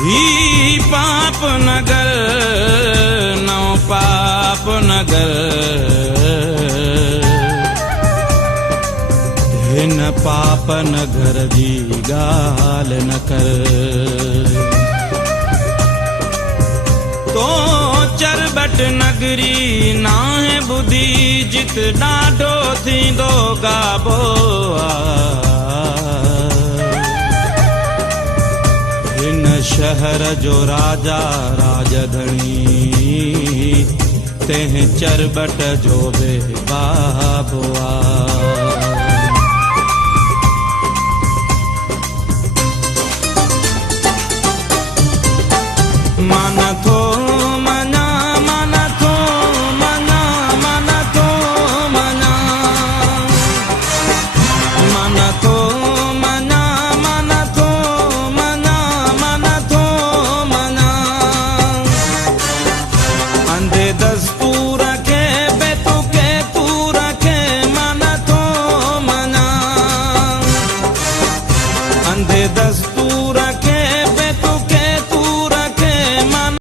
ही पाप नगर नौ पाप नगर हिन पाप नगर जी गाल न कर तो चरबट नगरी नाहे बुधी जित डाढो थींदो गाबो हिन शहर जो राजा राजधणी तेह चरबट जो बे बाबो मन थो मना मन थो मना मन थो मना मन थो मना मन थो मना मन थो मना अंधे दस्तूर के बेतुके तूर के मन थो मना अंधे दस्तूर